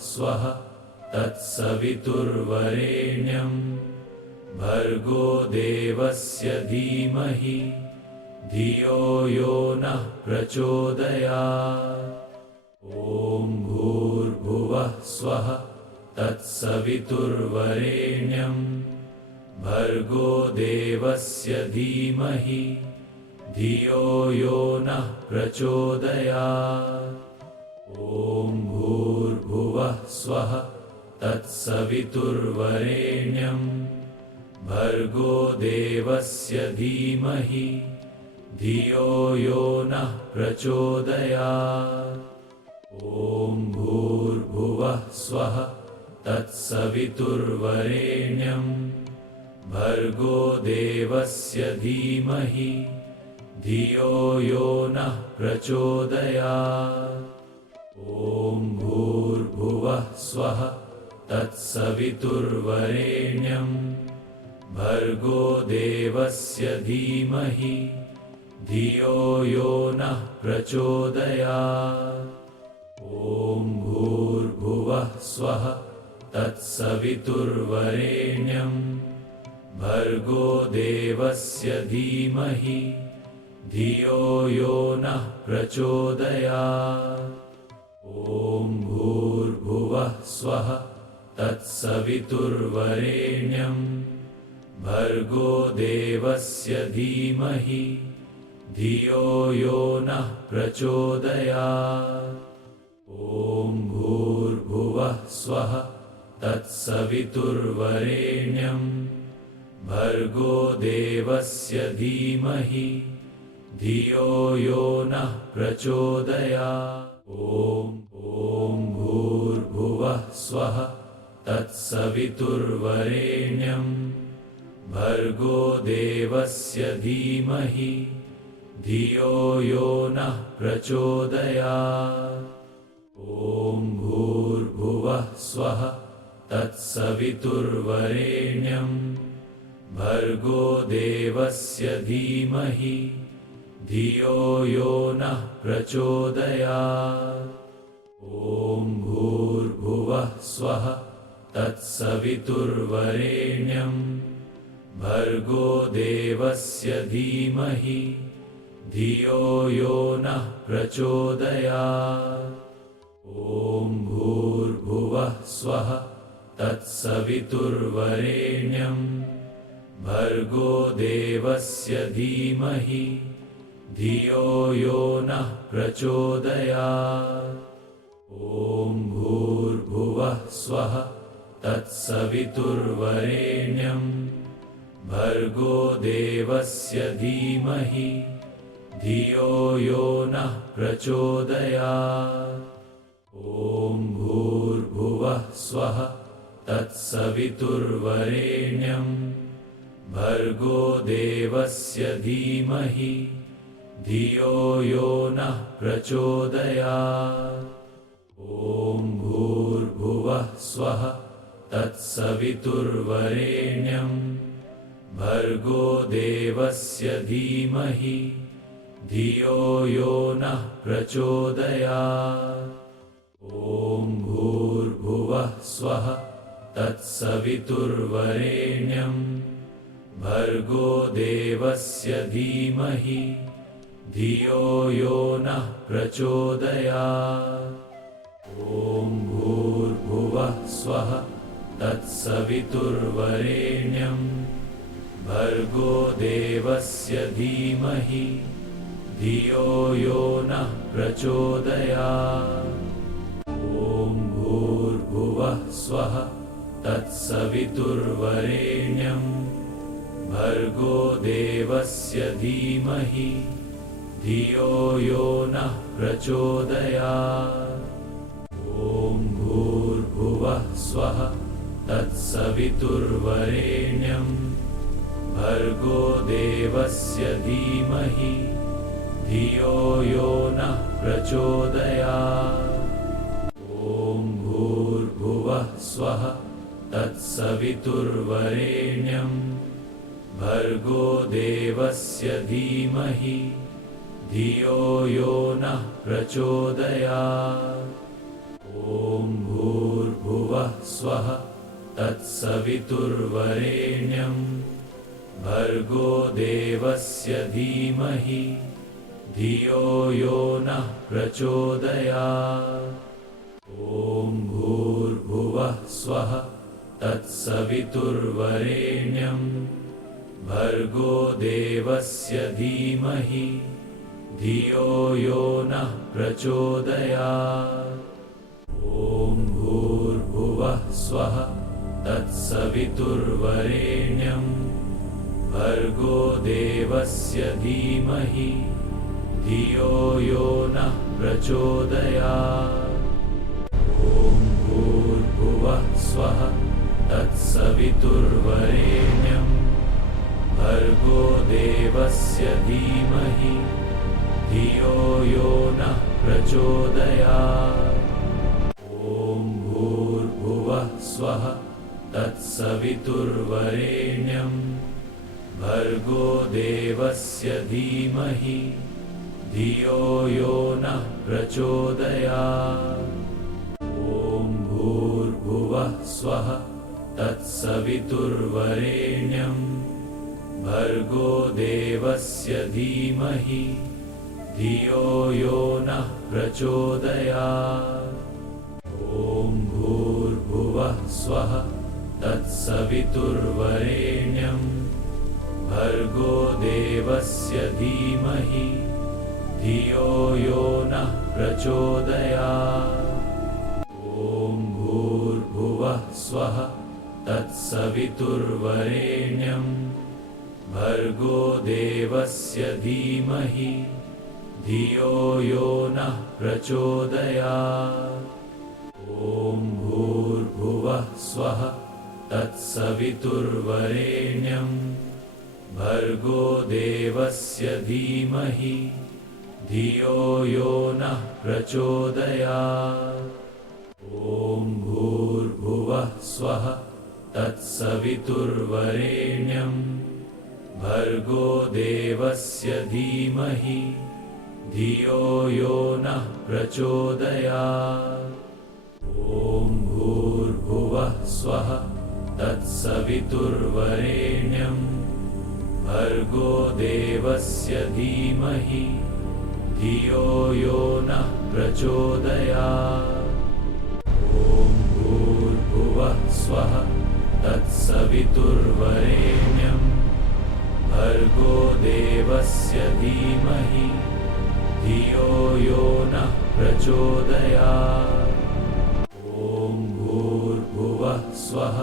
स्वः तत्सवितुर्वरेण्यं भर्गो देवस्य धीमहि धियो यो नः प्रचोदयात्। ॐ भूर्भुवः स्वः तत्सवितुर्वरेण्यं भर्गो देवस्य धीमहि धियो यो नः प्रचोदयात्। ॐ भूर्भुवः स्वः तत्सवितुर्वरेण्यं भर्गो देवस्य धीमहि धियो यो नः प्रचोदयात्। ॐ भूर्भुवः स्वः तत्सवितुर्वरेण्यं भर्गो देवस्य धीमहि धियो यो नः प्रचोदयात्। ॐ भूर्भुवः स्वः तत्सवितुर्वरेण्यं भर्गो देवस्य धीमहि धियो यो नः प्रचोदयात्। ॐ भूर्भुवः स्वः तत्सवितुर्वरेण्यं भर्गो देवस्य धीमहि धियो यो नः प्रचोदयात्। ॐ भूर्भुवः स्वः तत्सवितुर्वरेण्यं भर्गो देवस्य धीमहि धियो यो नः प्रचोदयात्। ॐ भूर्भुवः स्वः तत्सवितुर्वरेण्यं भर्गो देवस्य धीमहि धियो यो नः प्रचोदयात्। ॐ भूर्भुवः स्वः तत्सवितुर्वरेण्यं भर्गो देवस्य धीमहि धियो यो नः प्रचोदयात्। ॐ भूर्भुवः स्वः तत्सवितुर्वरेण्यं भर्गो देवस्य धीमहि धियो यो नः प्रचोदयात्। ॐ भूर्भुवः स्वः तत्सवितुर्वरेण्यं भर्गो देवस्य धीमहि धियो यो नः प्रचोदयात्। ॐ भूर्भुवः स्वः तत्सवितुर्वरेण्यं भर्गो देवस्य धीमहि धियो यो नः प्रचोदयात्। ॐ भूर्भुवः स्वः तत्सवितुर्वरेण्यं भर्गो देवस्य धीमहि धियो यो नः प्रचोदयात्। ॐ भूर्भुवः स्वः तत्सवितुर्वरेण्यं भर्गो देवस्य धीमहि धियो यो नः प्रचोदयात्। ॐ भूर्भुवः स्वः तत्सवितुर्वरेण्यं भर्गो देवस्य धीमहि धियो यो नः प्रचोदयात्। ॐ भूर्भुवः स्वः तत्सवितुर्वरेण्यं भर्गो देवस्य धीमहि धियो यो नः प्रचोदयात्। ॐ भूर्भुवः स्वः तत्सवितुर्वरेण्यं भर्गो देवस्य धीमहि धियो यो नः प्रचोदयात्। ॐ भूर्भुवः स्वः तत्सवितुर्वरेण्यं भर्गो देवस्य धीमहि धियो यो नः प्रचोदयात्। ॐ भूर्भुवः स्वः तत्सवितुर्वरेण्यं भर्गो देवस्य धीमहि धियो यो नः प्रचोदयात्। ॐ भूर्भुवः स्वः तत्सवितुर्वरेण्यं भर्गो देवस्य धीमहि धियो यो नः प्रचोदयात्। ॐ तत्सवितुर्वरेण्यं भर्गो देवस्य धीमहि धियो यो नः प्रचोदयात्। ॐ भूर्भुवः स्वः तत्सवितुर्वरेण्यं भर्गो देवस्य धीमहि धियो यो नः प्रचोदयात्। ॐ भूर्भुवः स्वः तत्सवितुर्वरेण्यं भर्गो देवस्य धीमहि धियो यो नः प्रचोदयात्। ॐ भूर्भुवः स्वः तत्सवितुर्वरेण्यं भर्गो देवस्य धीमहि धियो यो नः प्रचोदयात्। ॐ भूर्भुवः स्वः तत्सवितुर्वरेण्यं भर्गो देवस्य धीमहि धियो यो नः प्रचोदयात्। ॐ भूर्भुवः स्वः तत्सवितुर्वरेण्यं भर्गो देवस्य धीमहि धियो यो नः प्रचोदयात्। ॐ भूर्भुवः स्वः तत्सवितुर्वरेण्यं भर्गो देवस्य धीमहि धियो यो नः प्रचोदयात्। ॐ भूर्भुवः स्वः तत्सवितुर्वरेण्यं भर्गो देवस्य धीमहि धियो यो नः प्रचोदयात्। ॐ भूर्भुवः स्वः तत्सवितुर्वरेण्यं भर्गो देवस्य धीमहि धियो यो नः प्रचोदयात्। ॐ भूर्भुवः स्वः तत्सवितुर्वरेण्यं भर्गो देवस्य धीमहि धियो यो नः प्रचोदयात्। ॐ भूर्भुवः स्वः तत्सवितुर्वरेण्यं भर्गो देवस्य धीमहि धियो यो नः प्रचोदयात्। ॐ भूर्भुवः स्वः तत्सवितुर्वरेण्यं भर्गो देवस्य धीमहि धियो यो नः प्रचोदयात्। ॐ भूर्भुवः स्वः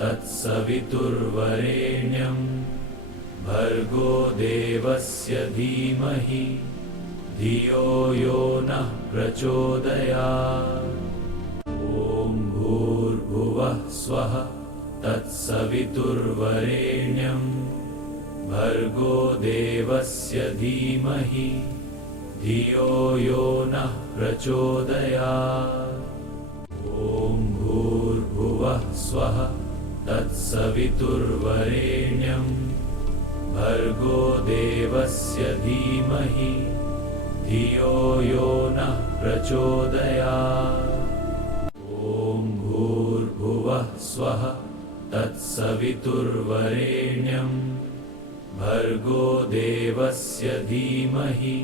तत्सवितुर्वरेण्यं भर्गो देवस्य धीमहि धियो यो नः प्रचोदयात्। ॐ भूर्भुवः स्वः तत्सवितुर्वरेण्यं भर्गो देवस्य धीमहि धियो यो नः प्रचोदयात्। ॐ भूर्भुवः स्वः तत्सवितुर्वरेण्यं भर्गो देवस्य धीमहि धियो यो नः प्रचोदयात्। ॐ भूर्भुवः स्वः तत्सवितुर्वरेण्यं भर्गो देवस्य धीमहि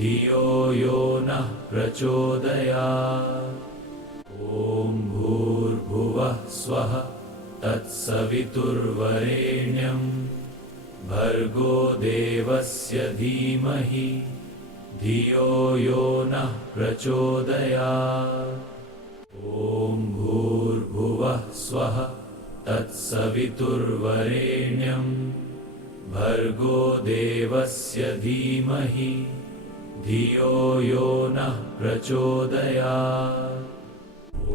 धियो यो नः प्रचोदयात्। ॐ भूर्भुवः स्वः तत्सवितुर्वरेण्यं भर्गो देवस्य धीमहि धियो यो नः प्रचोदयात्। ॐ भूर्भुवः स्वः तत्सवितुर्वरेण्यं भर्गो देवस्य धीमहि धियो यो नः प्रचोदयात्। ॐ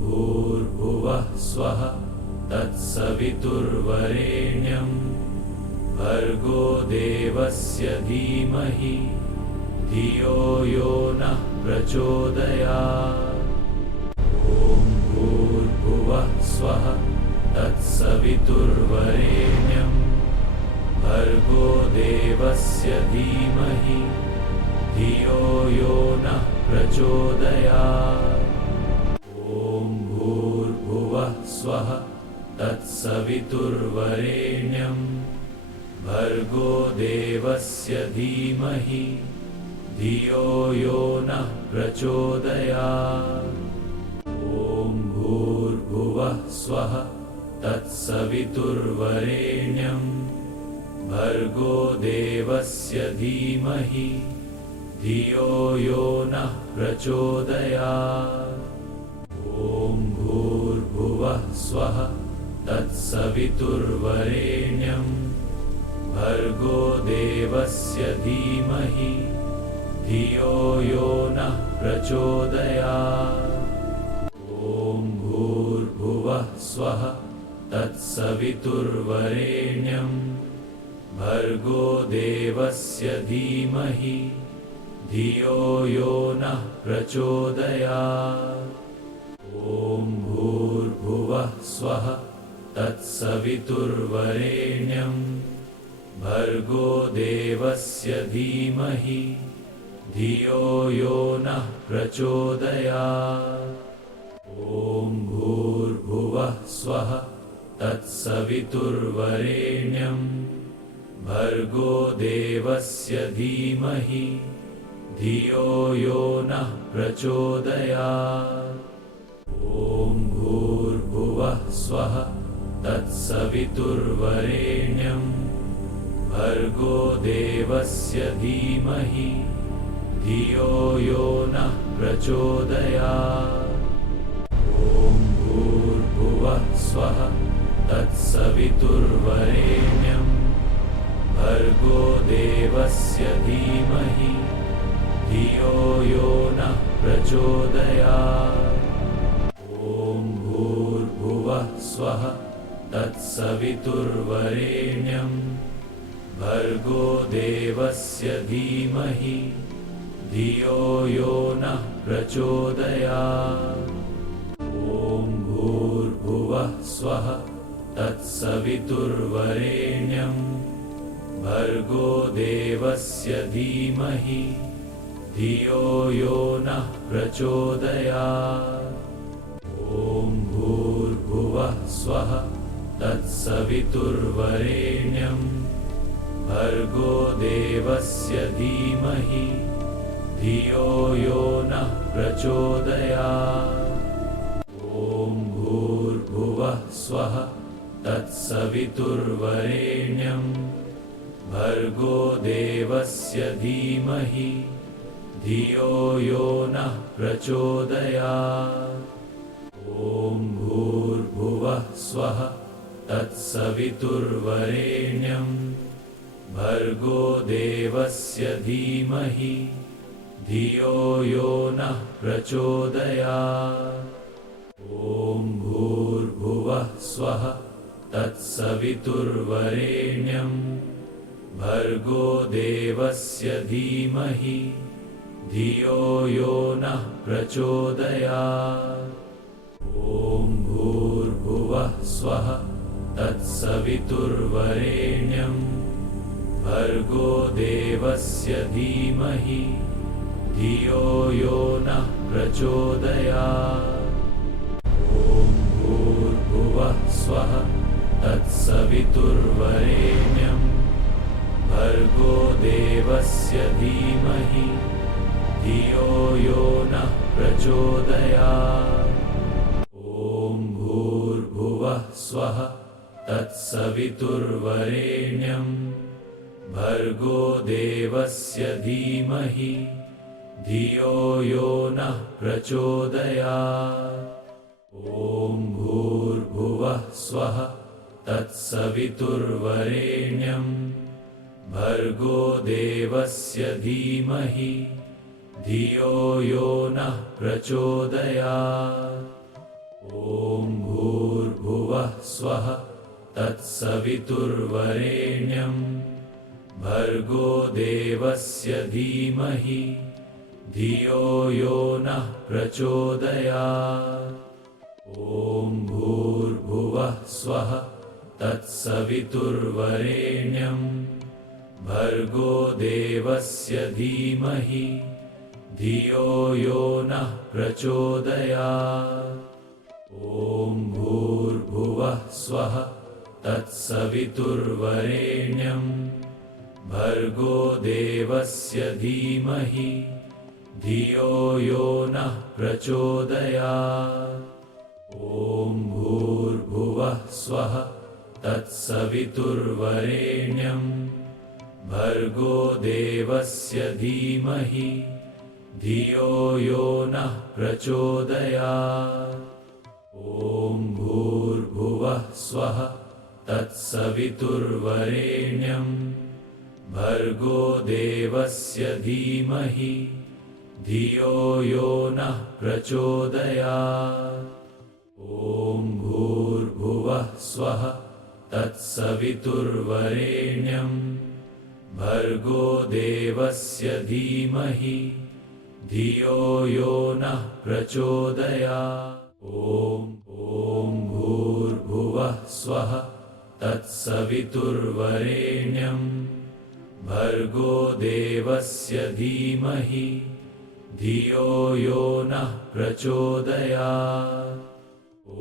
भूर्भुवः स्वः तत्सवितुर्वरेण्यं भर्गो देवस्य धीमहि धियो यो नः प्रचोदयात्। ॐ भूर्भुवः स्वः तत्सवितुर्वरेण्यं भर्गो देवस्य धीमहि धियो यो नः प्रचोदयात्। ॐ भूर्भुवः स्वः तत्सवितुर्वरेण्यं भर्गो देवस्य धीमहि धियो यो नः प्रचोदयात्। ॐ भूर्भुवः स्वः तत्सवितुर्वरेण्यं भर्गो देवस्य धीमहि धियो यो नः प्रचोदयात्। ॐ भूर्भुवः स्वः तत्सवितुर्वरेण्यं भर्गो देवस्य धीमहि धियो यो नः प्रचोदयात्। ॐ भूर्भुवः स्वः तत्सवितुर्वरेण्यं भर्गो देवस्य धीमहि धियो यो नः प्रचोदयात्। ॐ भूर्भुवः स्वः तत्सवितुर्वरेण्यं भर्गो देवस्य धीमहि धियो यो नः प्रचोदयात्। ॐ भूर्भुवः स्वः तत्सवितुर्वरेण्यं भर्गो देवस्य धीमहि धियो यो नः प्रचोदयात्। ॐ भूर्भुवः स्वः तत्सवितुर्वरेण्यं भर्गो देवस्य धीमहि धियो यो नः प्रचोदयात्। ॐ भूर्भुवः स्वः तत्सवितुर्वरेण्यं भर्गो देवस्य धीमहि धियो यो नः प्रचोदयात्। ॐ भूर्भुवः स्वः तत्सवितुर्वरेण्यं भर्गो देवस्य धीमहि धियो यो नः प्रचोदयात्। ॐ भूर्भुवः स्वः तत्सवितुर्वरेण्यं भर्गो देवस्य धीमहि धियो यो नः प्रचोदयात्। ॐ भूर्भुवः स्वः तत्सवितुर्वरेण्यं भर्गो देवस्य धीमहि धियो यो नः प्रचोदयात्। ॐ भूर्भुवः स्वः तत्सवितुर्वरेण्यं भर्गो देवस्य धीमहि धियो यो नः प्रचोदयात्। ॐ भूर्भुवः स्वः तत्सवितुर्वरेण्यं भर्गो देवस्य धीमहि धियो यो नः प्रचोदयात्। ॐ भूर्भुवः स्वः तत्सवितुर्वरेण्यं भर्गो देवस्य धीमहि धियो यो नः प्रचोदयात्। ॐ भूर्भुवः स्वः तत्सवितुर्वरेण्यं भर्गो देवस्य धीमहि धियो यो नः प्रचोदयात्। ॐ भूर्भुवः स्वः तत्सवितुर्वरेण्यं भर्गो देवस्य धीमहि धियो यो नः प्रचोदयात्। ॐ भूर्भुवः स्वः तत्सवितुर्वरेण्यं भर्गो देवस्य धीमहि धियो यो नः प्रचोदयात्। ॐ भूर्भुवः स्वः तत्सवितुर्वरेण्यं भर्गो देवस्य धीमहि धियो यो नः प्रचोदयात्। ॐ भूर्भुवः स्वः तत्सवितुर्वरेण्यं भर्गो देवस्य धीमहि धियो यो नः प्रचोदयात्। ॐ भूर्भुवः स्वः तत्सवितुर्वरेण्यं भर्गो देवस्य धीमहि धियो यो नः प्रचोदयात्। ॐ भूर्भुवः स्वः तत्सवितुर्वरेण्यं भर्गो देवस्य धीमहि धियो यो नः प्रचोदयात्। ॐ भूर्भुवः स्वः तत्सवितुर्वरेण्यं भर्गो देवस्य धीमहि धियो यो नः प्रचोदयात्। ॐ भूर्भुवः स्वः तत्सवितुर्वरेण्यं भर्गो देवस्य धीमहि धियो यो नः प्रचोदयात्। ॐ भूर्भुवः स्वः तत्सवितुर्वरेण्यं भर्गो देवस्य धीमहि धियो यो नः प्रचोदयात्। ॐ भूर्भुवः स्वः तत्सवितुर्वरेण्यं भर्गो देवस्य धीमहि धियो यो नः प्रचोदयात्। ॐ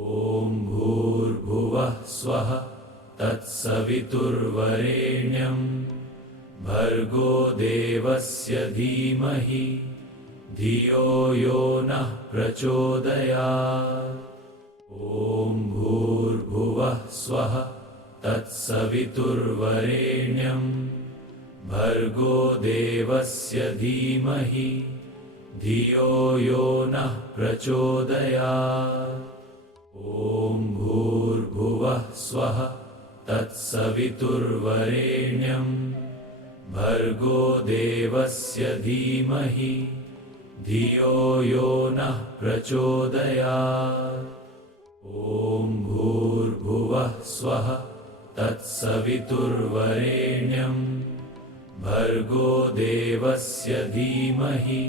भूर्भुवः स्वः तत्सवितुर्वरेण्यं भर्गो देवस्य धीमहि धियो यो नः प्रचोदयात्। ॐ भूर्भुवः स्वः तत्सवितुर्वरेण्यं भर्गो देवस्य धीमहि धियो यो नः प्रचोदयात्। ॐ भूर्भुवः स्वः तत्सवितुर्वरेण्यं भर्गो देवस्य धीमहि धियो यो नः प्रचोदयात्। ॐ भूर्भुवः स्वः तत्सवितुर्वरेण्यं भर्गो देवस्य धीमहि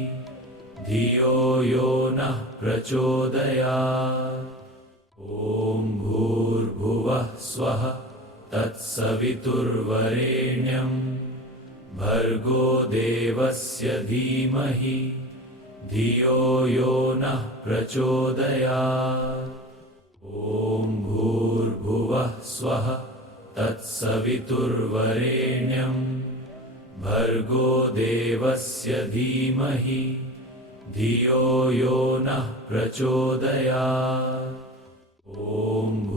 धियो यो नः प्रचोदयात्। ॐ भूर्भुवः स्वः तत्सवितुर्वरेण्यं भर्गो देवस्य धीमहि धियो यो नः प्रचोदयात्। ॐ भूर्भुवः स्वः तत्सवितुर्वरेण्यं भर्गो देवस्य धीमहि धियो यो नः प्रचोदयात्। ॐ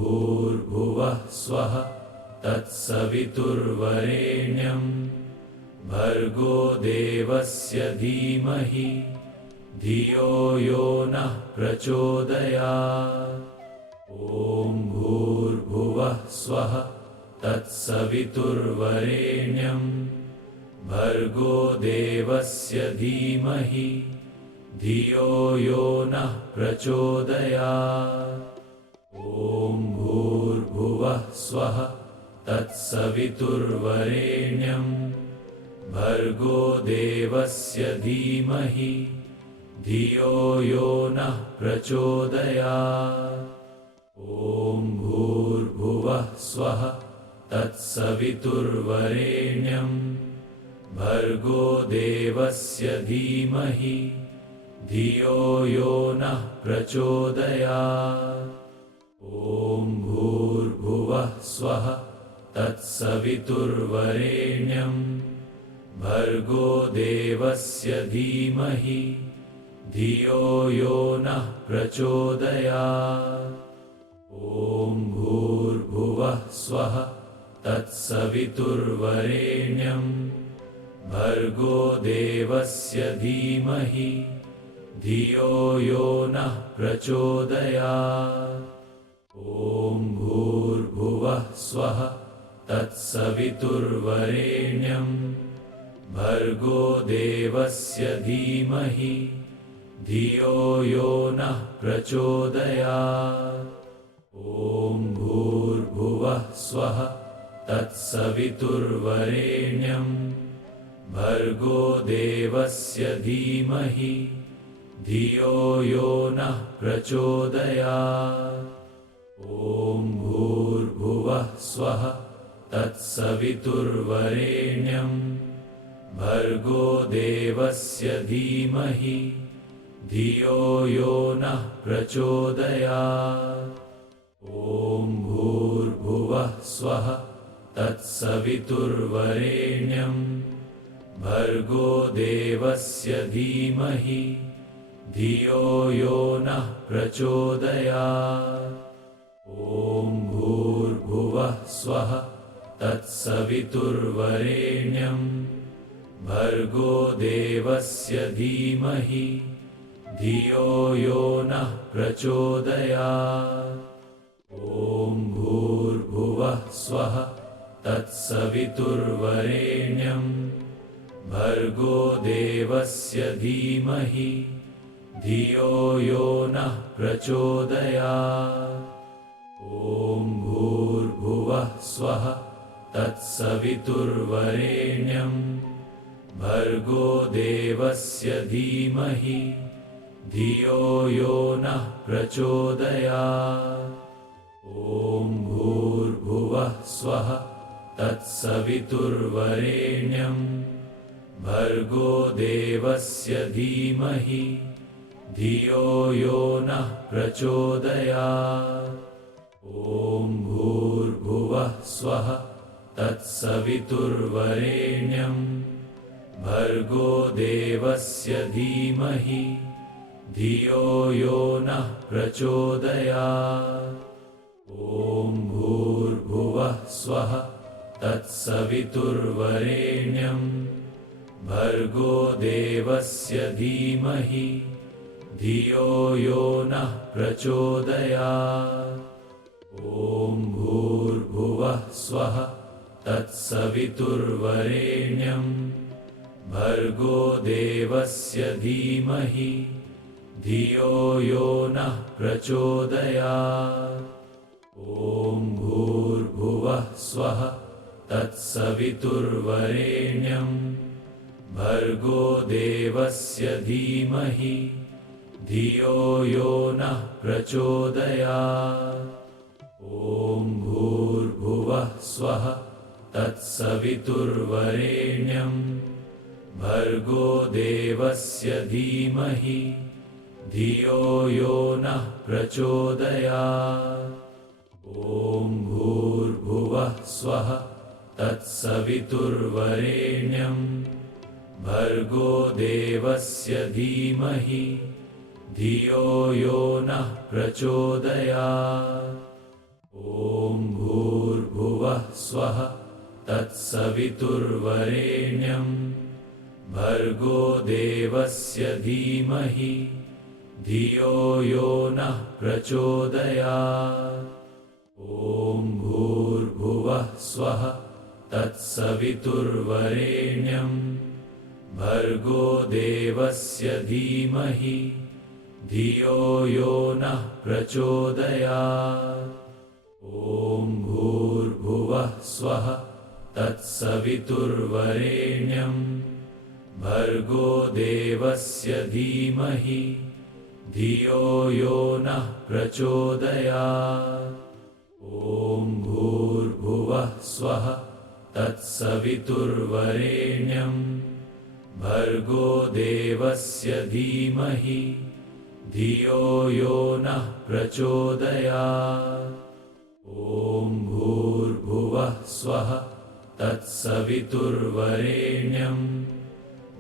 भूर्भुवः स्वः तत्सवितुर्वरेण्यं भर्गो देवस्य धीमहि धियो यो नः प्रचोदयात्। ॐ भूर्भुवः स्वः तत्सवितुर्वरेण्यं भर्गो देवस्य धीमहि धियो यो नः प्रचोदयात्। ॐ भूर्भुवः स्वः तत्सवितुर्वरेण्यं भर्गो देवस्य धीमहि धियो यो नः प्रचोदयात्। ॐ भूर्भुवः स्वः तत्सवितुर्वरेण्यं भर्गो देवस्य धीमहि धियो यो नः प्रचोदयात्। ॐ भूर्भुवः स्वः तत्सवितुर्वरेण्यं भर्गो देवस्य धीमहि धियो यो नः प्रचोदयात्। ॐ भूर्भुवः स्वः तत्सवितुर्वरेण्यं भर्गो देवस्य धीमहि धियो यो नः प्रचोदयात्। ॐ भूर्भुवः स्वः तत्सवितुर्वरेण्यं भर्गो देवस्य धीमहि धियो यो नः प्रचोदयात्। ॐ भूर्भुवः स्वः तत्सवितुर्वरेण्यं भर्गो देवस्य धीमहि धियो यो नः प्रचोदयात्। ॐ भूर्भुवः स्वः तत्सवितुर्वरेण्यं भर्गो देवस्य धीमहि धियो यो नः प्रचोदयात्। ॐ भूर्भुवः स्वः तत्सवितुर्वरेण्यं भर्गो देवस्य धीमहि धियो यो नः प्रचोदयात्। ॐ भूर्भुवः स्वः तत्सवितुर्वरेण्यं भर्गो देवस्य धीमहि धियो यो नः प्रचोदयात्। ॐ भूर्भुवः स्वः तत्सवितुर्वरेण्यं भर्गो देवस्य धीमहि धियो यो नः प्रचोदयात्। ॐ भूर्भुवः स्वः तत्सवितुर्वरेण्यं भर्गो देवस्य धीमहि धियो यो नः प्रचोदयात्। ॐ भूर्भुवः स्वः तत्सवितुर्वरेण्यं भर्गो देवस्य धीमहि धियो यो नः प्रचोदयात्। ॐ भूर्भुवः स्वः तत्सवितुर्वरेण्यं भर्गो देवस्य धीमहि धियो यो नः प्रचोदयात्। ॐ भूर्भुवः स्वः तत्सवितुर्वरेण्यं भर्गो देवस्य धीमहि धियो यो नः प्रचोदयात्। ॐ भूर्भुवः स्वः तत्सवितुर्वरेण्यं भर्गो देवस्य धीमहि धियो यो नः प्रचोदयात्। ॐ भूर्भुवः स्वः तत्सवितुर्वरेण्यं भर्गो देवस्य धीमहि धियो यो नः प्रचोदयात्। ॐ भूर्भुवः स्वः तत्सवितुर्वरेण्यं भर्गो देवस्य धीमहि धियो यो नः प्रचोदयात्। ॐ भूर्भुवः स्वः तत्सवितुर्वरेण्यं भर्गो देवस्य धीमहि धियो यो नः प्रचोदयात्। ॐ भूर्भुवः स्वः तत्सवितुर्वरेण्यं भर्गो देवस्य धीमहि धियो यो नः प्रचोदयात्। ॐ भूर्भुवः स्वः तत्सवितुर्वरेण्यं भर्गो देवस्य धीमहि धियो यो नः प्रचोदयात्। ॐ भूर्भुवः स्वः तत्सवितुर्वरेण्यं भर्गो देवस्य धीमहि धियो यो नः प्रचोदयात्। ॐ भूर्भुवः स्वः तत्सवितुर्वरेण्यं भर्गो देवस्य धीमहि धियो यो नः प्रचोदयात्। ॐ भूर्भुवः स्वः तत्सवितुर्वरेण्यं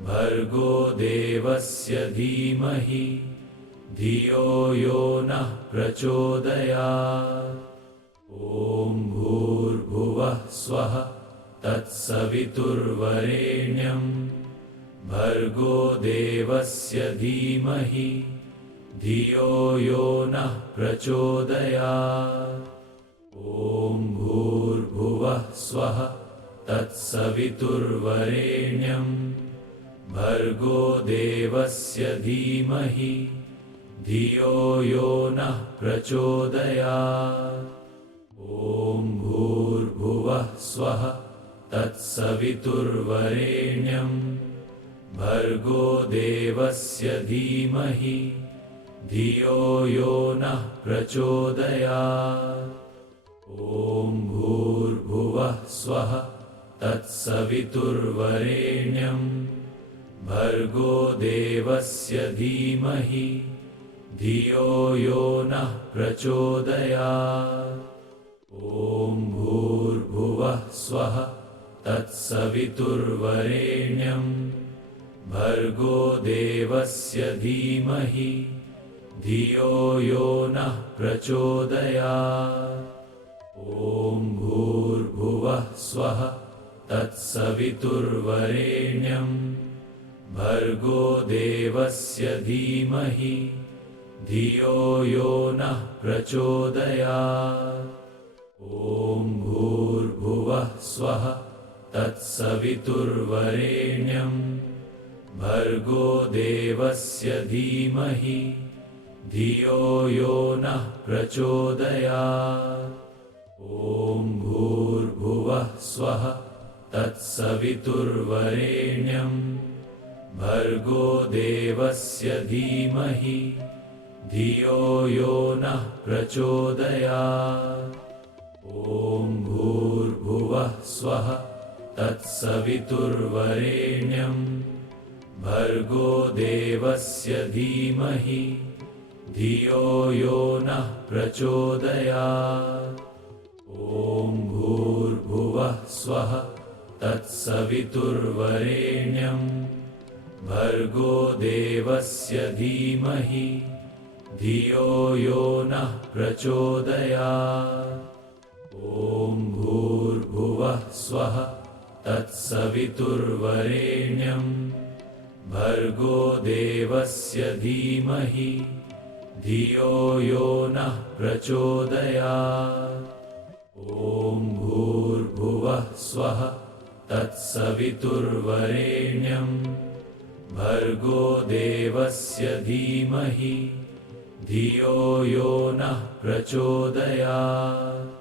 भर्गो देवस्य धीमहि धियो यो नः प्रचोदयात्। ॐ भूर्भुवः स्वः तत्सवितुर्वरेण्यं भर्गो देवस्य धीमहि धियो यो नः प्रचोदयात्। ॐ भूर्भुवः स्वः तत्सवितुर्वरेण्यं भर्गो देवस्य धीमहि धियो यो नः प्रचोदयात्। ॐ भूर्भुवः स्वः तत्सवितुर्वरेण्यं भर्गो देवस्य धीमहि धियो यो नः प्रचोदयात्। ॐ भूर्भुवः स्वः तत्सवितुर्वरेण्यं भर्गो देवस्य धीमहि धियो यो नः प्रचोदयात्। ॐ भूर्भुवः स्वः तत्सवितुर्वरेण्यं भर्गो देवस्य धीमहि धियो यो नः प्रचोदयात्। ॐ भूर्भुवः स्वः तत्सवितुर्वरेण्यं भर्गो देवस्य धीमहि धियो यो नः प्रचोदयात्। ॐ भूर्भुवः स्वः तत्सवितुर्वरेण्यं भर्गो देवस्य धीमहि धियो यो नः प्रचोदयात्। ॐ भूर्भुवः स्वः तत्सवितुर्वरेण्यं भर्गो देवस्य धीमहि धियो यो नः प्रचोदयात्। ॐ भूर्भुवः स्वः तत्सवितुर्वरेण्यं भर्गो देवस्य धीमहि धियो यो नः प्रचोदयात्। ॐ भूर्भुवः स्वः तत्सवितुर्वरेण्यं भर्गो देवस्य धीमहि धियो यो नः प्रचोदयात्। ॐ भूर्भुवः स्वः तत्सवितुर्वरेण्यं भर्गो देवस्य धीमहि धियो यो नः प्रचोदयात्। ॐ भूर्भुवः स्वः तत्सवितुर्वरेण्यं भर्गो देवस्य धीमहि धियो यो नः प्रचोदयात्।